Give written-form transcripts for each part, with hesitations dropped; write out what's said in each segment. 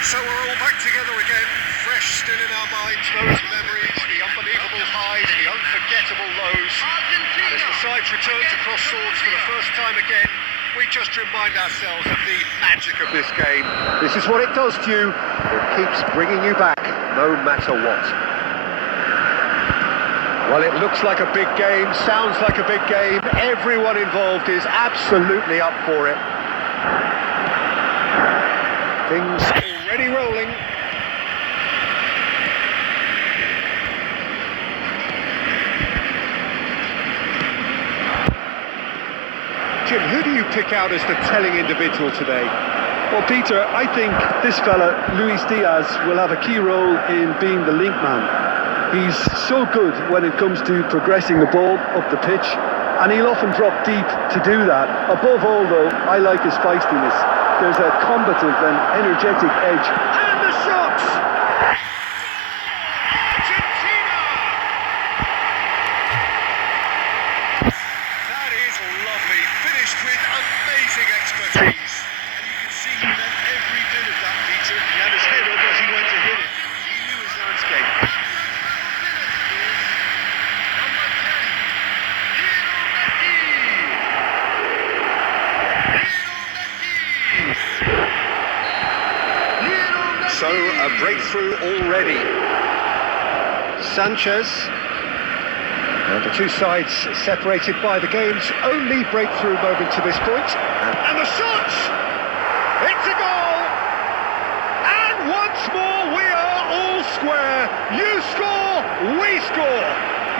So we're all back together again, fresh still in our minds, those memories, the unbelievable highs, the unforgettable lows. And as the sides return to cross swords for the first time again, we just remind ourselves of the magic of this game. This is what it does to you. It keeps bringing you back, no matter what. Well, it looks like a big game, sounds like a big game. Everyone involved is absolutely up for it. Things already rolling. Jim, who do you pick out as the telling individual today? Well, Peter, I think this fella, Luis Diaz, will have a key role in being the link man. He's so good when it comes to progressing the ball up the pitch, and he'll often drop deep to do that. Above all, though, I like his feistiness. There's a combative and energetic edge. And the shots! Argentina! That is lovely, finished with amazing expertise. And you can see he meant every bit of that, Peter. He had his head up as he went to hit it. He knew his landscape. So, a breakthrough already. Sanchez. And the two sides separated by the game's only breakthrough moment to this point. And the shots! It's a goal! And once more we are all square. You score, we score!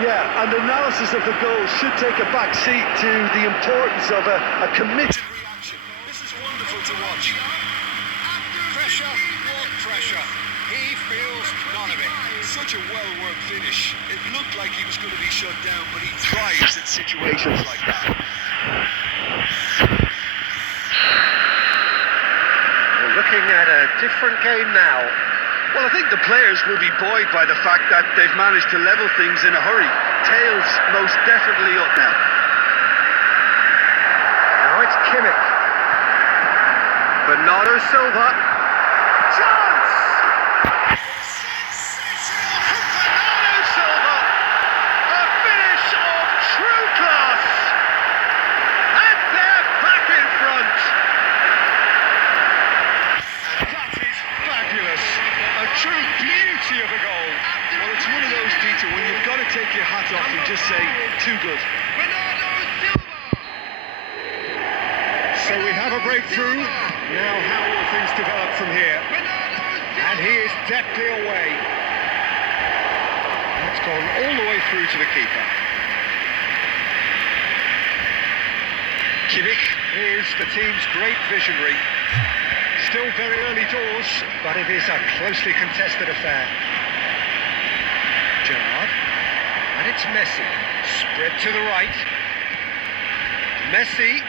Yeah, and analysis of the goal should take a back seat to the importance of a committed reaction. This is wonderful to watch. Pressure, what pressure? He feels none of it. Such a well-worked finish. It looked like he was going to be shut down, but he thrives in situations like that. We're looking at a different game now. Well, I think the players will be buoyed by the fact that they've managed to level things in a hurry. Tails most definitely up now. Now it's Kimmich. Bernardo Silva. Chance! Sensational from Bernardo Silva. A finish of true class. And they're back in front. And that is fabulous. A true beauty of a goal. Well, it's one of those, Peter, when you've got to take your hat off and just say, too good. So we have a breakthrough. Now how will things develop from here? And he is deftly away. That's gone all the way through to the keeper. Kimmich is the team's great visionary. Still very early doors, but it is a closely contested affair. Gerrard, and it's Messi. Spread to the right. Messi.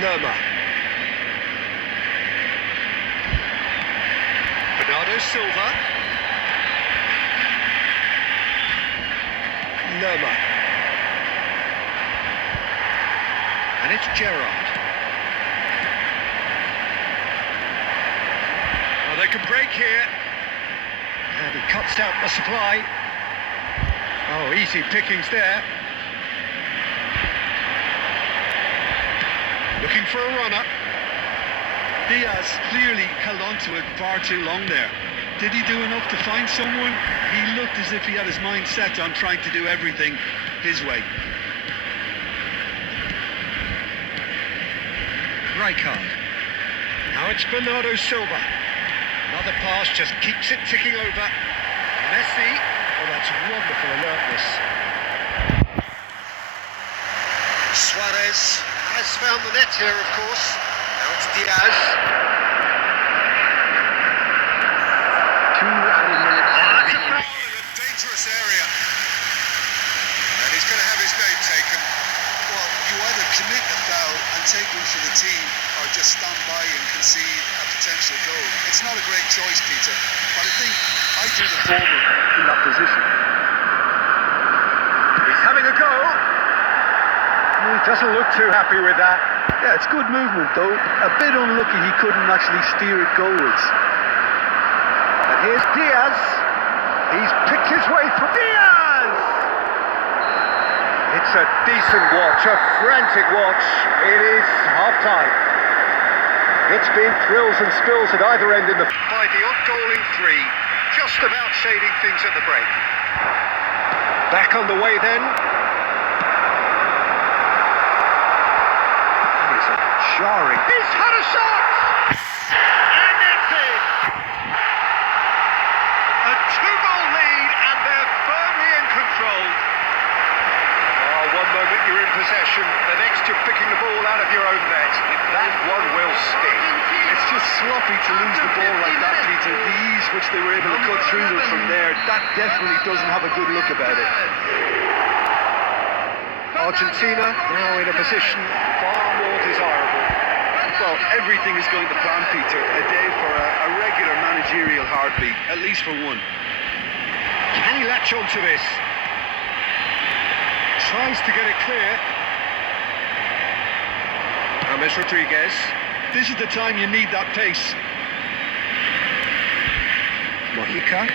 Lerma. Bernardo Silva. Lerma. And it's Gerrard. Well, they can break here. And he cuts out the supply. Oh, easy pickings there. Looking for a runner. Diaz clearly held on to it far too long there. Did he do enough to find someone? He looked as if he had his mind set on trying to do everything his way. Rijkaard. Now it's Bernardo Silva. Another pass just keeps it ticking over. Messi. Oh, that's wonderful alertness. Suarez has found the net here, of course. Now it's Diaz. 2 added minutes. That's a foul in a dangerous area. And he's going to have his name taken. Well, you either commit a foul and take one for the team, or just stand by and concede a potential goal. It's not a great choice, Peter, but I think I do the former in that position. He's having a go. He doesn't look too happy with that. Yeah, it's good movement though. A bit unlucky he couldn't actually steer it goalwards. And here's Diaz. He's picked his way through. Diaz! It's a decent watch, a frantic watch. It is half-time. It's been thrills and spills at either end in the... By the odd goal in three, just about shading things at the break. Back on the way then. That is a jarring... He's had a shot! And it's in! A two-goal lead and they're firmly in control. Oh, one moment you're in possession, the next you're picking the ball out of your own net. That one will stick. It's just sloppy to lose the ball like that, Peter. The ease which they were able to cut through them from there, that definitely doesn't have a good look about it. Argentina now in a position far more desirable. Well, everything is going to plan, Peter. A day for a regular managerial heartbeat, at least for one. Can he latch onto this? Tries to get it clear. James Rodriguez. This is the time you need that pace. Mojica.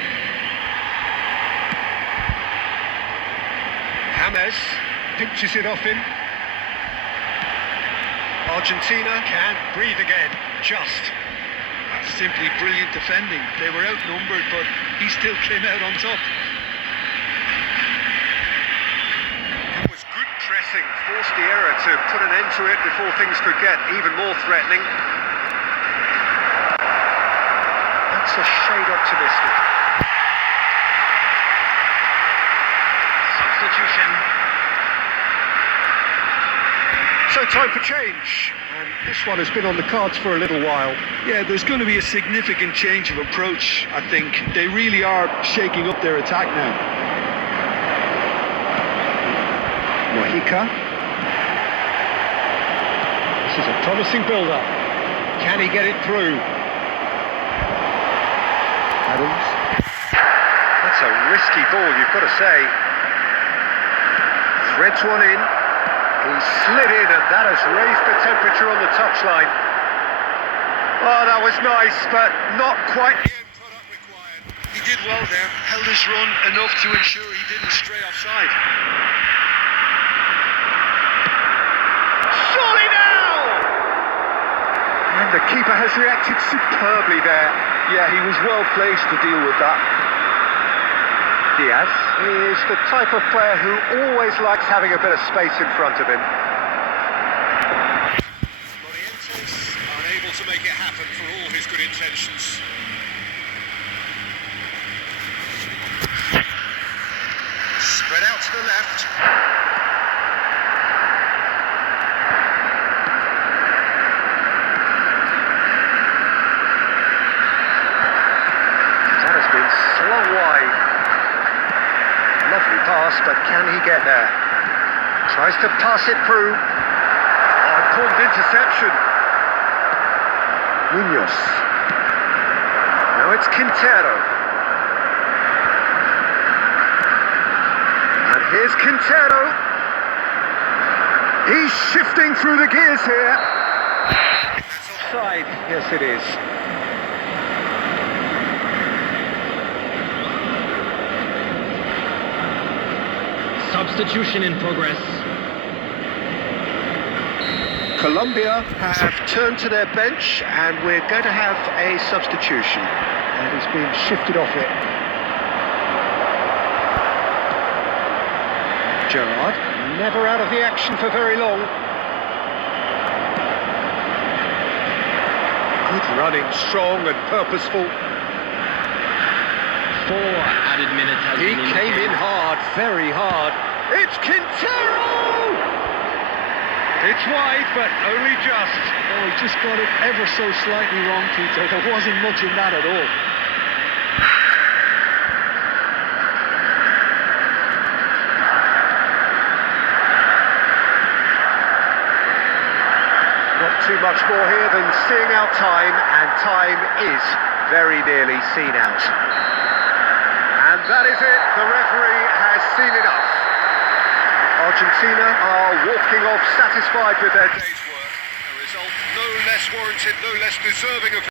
James pinches it off him. Argentina can't breathe again. Just. That's simply brilliant defending. They were outnumbered, but he still came out on top. It was good pressing, forced the error to put an end to it before things could get even more threatening. That's a shade optimistic. Substitution. So time for change. And this one has been on the cards for a little while. Yeah, there's going to be a significant change of approach, I think. They really are shaking up their attack now. Mojica. This is a promising build-up. Can he get it through? Adams. That's a risky ball, you've got to say. Threads one in. He slid in, and that has raised the temperature on the touchline. Oh, that was nice, but not quite the end product required. He did well there, held his run enough to ensure he didn't stray offside. Surely now! And the keeper has reacted superbly there. Yeah, he was well placed to deal with that. Diaz is the type of player who always likes having a bit of space in front of him. Morientes unable to make it happen for all his good intentions. Spread out to the left. That has been slung wide. Lovely pass, but can he get there? Tries to pass it through. Oh, important interception. Munoz. Now it's Quintero. And here's Quintero. He's shifting through the gears here. That's offside. Yes, it is. Substitution in progress. Colombia have turned to their bench, and we're going to have a substitution. And he's been shifted off it. Gerrard, never out of the action for very long. Good running, strong and purposeful. 4 added minutes has He been came in indicated. hard, very hard. It's Quintero! It's wide, but only just. Oh, he just got it ever so slightly wrong, Peter. There wasn't much in that at all. Not too much more here than seeing out time, and time is very nearly seen out. And that is it. The referee has seen enough. Argentina are walking off satisfied with their day's work. A result no less warranted, no less deserving of